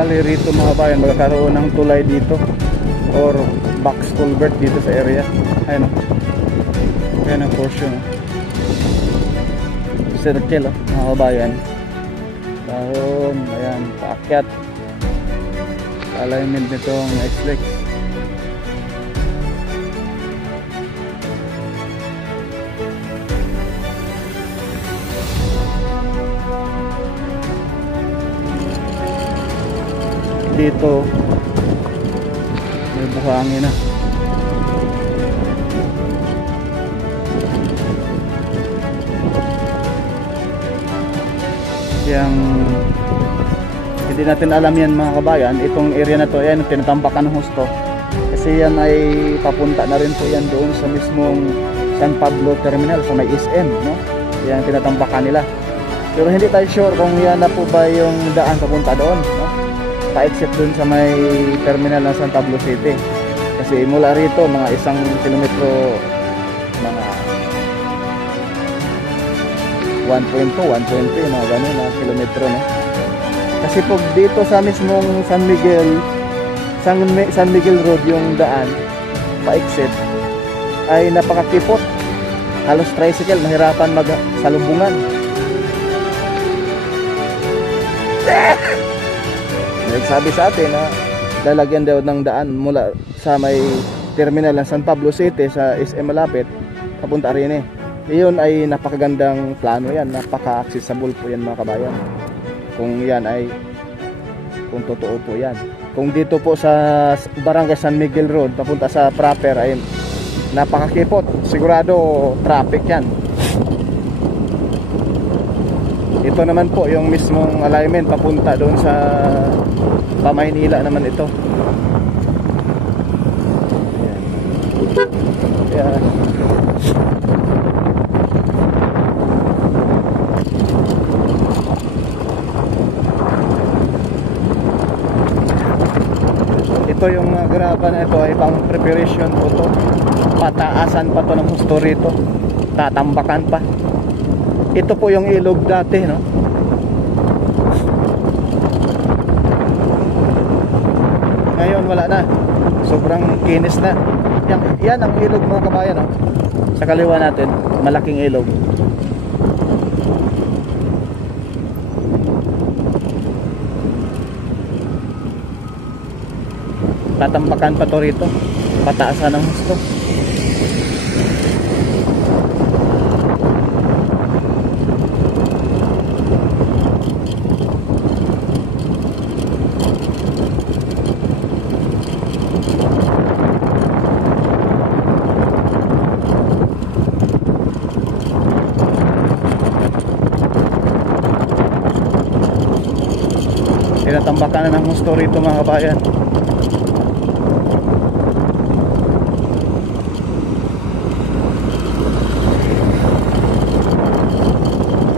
bali rito mga bayan, magkakaroon ng tulay dito or box culvert dito sa area. Ayun o, ayan ang portion o. Circle o mga kabayan. Dahon, ayan, paakyat alignment nitong X-Flex. Dito may buhangin na. Yang hindi natin alam yan mga kabayan, itong area na to, yan tinatambakan ng husto kasi yan ay papunta na rin po yan doon sa mismong San Pablo Terminal sa may SM, no? Yan tinatambakan nila, pero hindi tayo sure kung yan na po ba yung daan papunta doon, no? Pa-exit doon sa may terminal ng San Pablo City, kasi mula rito mga 1 kilometro, mga 1.2, 120, mga ganun na kilometro, no? Kasi pag dito sa mismong San Miguel Road yung daan pa-exit ay napakakipot, halos tricycle mahirapan magsalubungan. Nagsabi sa atin na lalagyan daw ng daan mula sa may terminal ng San Pablo City sa SM malapit papunta rin eh. Iyon ay napakagandang plano yan, napaka-accessible po yan mga kabayan. Kung yan ay, kung totoo po yan. Kung dito po sa Barangay San Miguel Road papunta sa proper ay napakakipot, sigurado traffic yan. Ito naman po yung mismong alignment papunta doon sa Pamaynila naman ito. Ayan. Ito yung graba na ito ay pang preparation po to. Pataasan pa to ng husto rito. Tatambakan pa. Ito po yung ilog dati, no? Ngayon wala na. Sobrang kinis na. Yan ang ilog mga kabayan, no? Sa kaliwa natin, malaking ilog. Tatambakan pa to rito, pataasan ng husto. Tinatambakan na ng husto rito mga kabayan.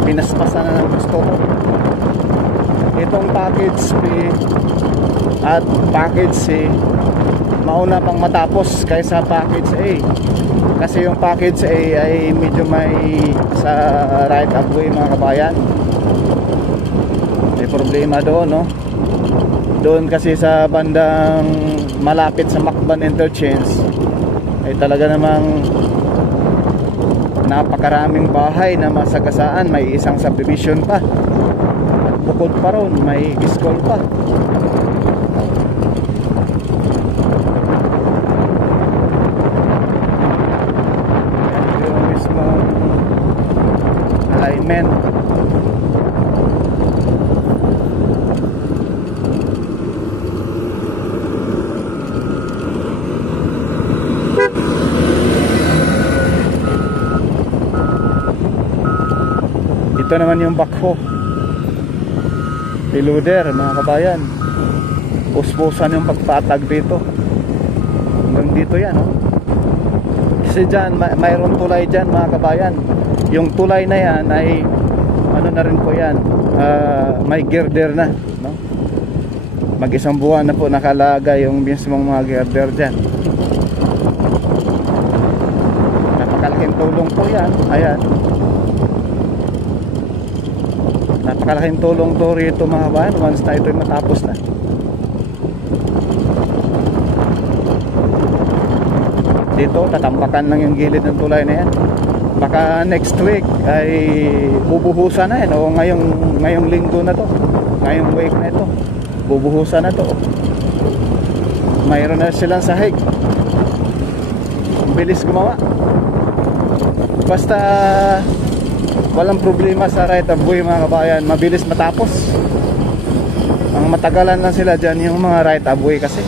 Pinaspasan na ng gusto ko. Itong package B at package C mauna pang matapos kaysa package A, kasi yung package A ay medyo may sa right of way mga kabayan, may problema doon, no? Doon kasi sa bandang malapit sa Macban Interchange ay talaga namang napakaraming bahay na masagasaan, may isang subdivision pa at bukod pa ron may school pa. Yung mismo alignment. Ito naman yung backhoe loader mga kabayan. Puspusan yung pagpatag dito. Hanggang dito yan, oh. Kasi dyan mayroon tulay dyan mga kabayan. Yung tulay na yan ay ano na rin po yan, may girder na, no? Mag-isang buwan na po nakalaga yung mismong mga girder dyan. Napakalaking tulong po yan. Ayan, napakalaking tulong to rito mga kabayan once na ito'y matapos na. dito, tatambakan lang yung gilid ng tulay na yan. Baka next week ay bubuhusan na yan, o ngayong linggo na to, ngayong week na ito, bubuhusan na to. Mayroon na silang sahig. Bilis gumawa. Basta walang problema sa right of way mga kabayan, mabilis matapos. Ang matagalan lang sila dyan yung mga right of way, kasi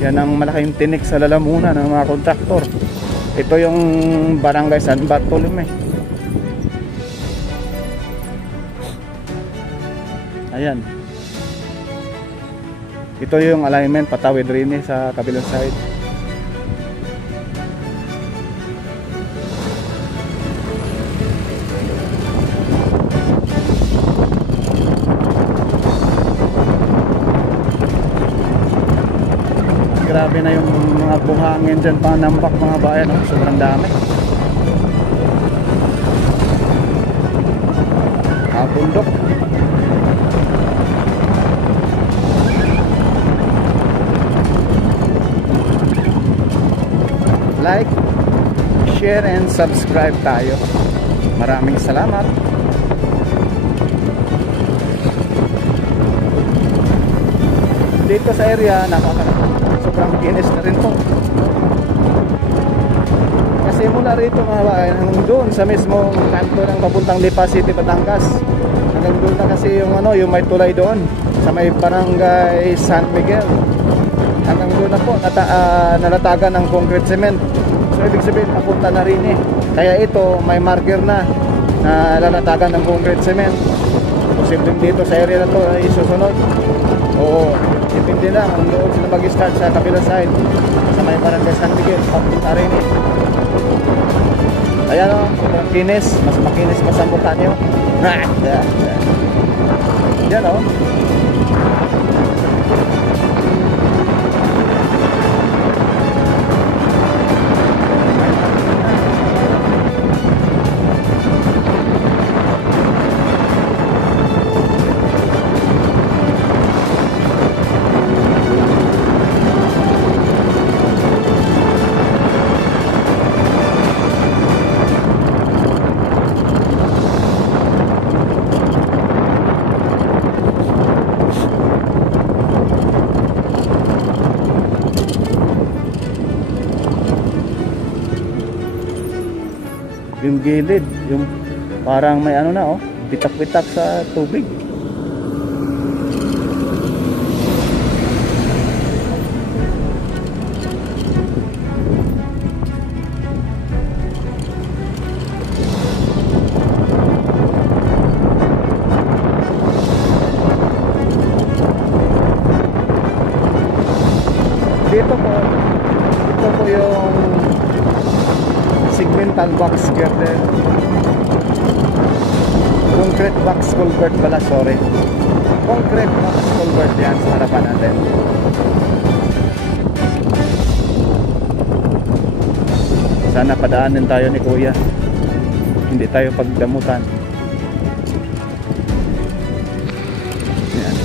yan ang malaking tinik sa lalamunan ng mga kontraktor. Ito yung barangay San Bartolome. Ayan, ito yung alignment patawid rin sa kabilang side. Grabe na yung mga buhangin dyan, panambak mga bayan, oh. Sobrang dami. Bundok. Like, share and subscribe tayo. Maraming salamat. Dito sa area, sobrang kinis na rin to. Kasi mula rito mga bayan, hanggang doon sa mismong kanto ng papuntang Lipa City, Batangas, hanggang doon na kasi yung yung may tulay doon sa may barangay San Miguel. Hanggang doon na po nalatagan ng concrete cement. So ibig sabihin papunta na rin Kaya ito may marker na lalatagan ng concrete cement. Posibleng dito sa area na to ay susunod. Oo, depende lang kung doon sila mag-start sa kabilang side, sa may barangay San Miguel, papunta rin Ayan o, sobrang kinis. Mas makinis pa sa mukha nyo. Yan o. Yung gilid, yung parang may pitak-pitak sa tubig. Dito po yung segmental box girder, concrete box culvert pala, sorry, concrete box culvert yan sa harapan natin. Sana padaanin tayo ni kuya, hindi tayo pagdamutan. Yan,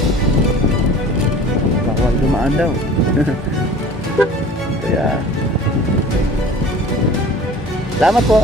bawal dumaan daw. Kaya salamat po.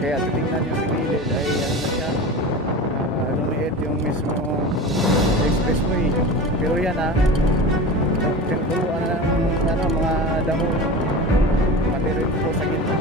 Kaya titingnan yung gilid ay ano siya, lumiit yung mismo expressway. Pero yan tinuturuan na ng mga damo, material po sa gitna.